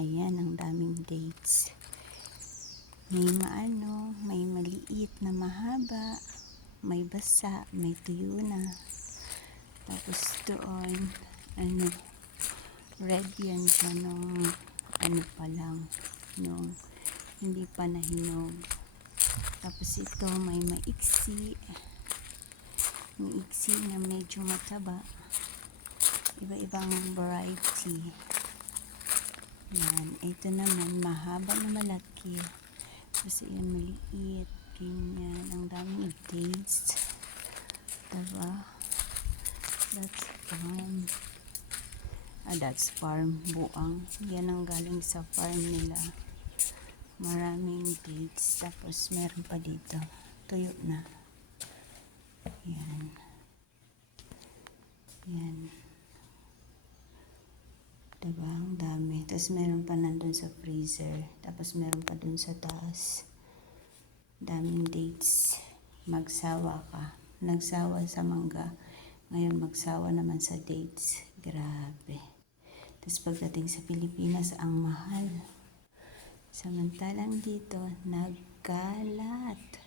Ayan, ang daming dates. May maano, may maliit na mahaba, may basa, may tuyo na. Tapos doon, red yan siya nung pa lang, nung hindi pa nahinog. Tapos ito may maiksi na medyo mataba. Iba-ibang variety. Yan, ito naman mahaba na malaki. Kasi yan maliit. Ganyan, ang daming dates. Diba? That's farm buang. Yan ang galing sa farm nila. Maraming dates. Tapos meron pa dito. Tuyo na. Yan. Yan. Diba? Ang dami. Tapos meron pa nandun sa freezer. Tapos meron pa dun sa taas. Daming dates. Magsawa ka. Nagsawa sa mangga. Ngayon magsawa naman sa dates. Grabe. Tapos pagdating sa Pilipinas, ang mahal. Samantalang dito, nagkalat.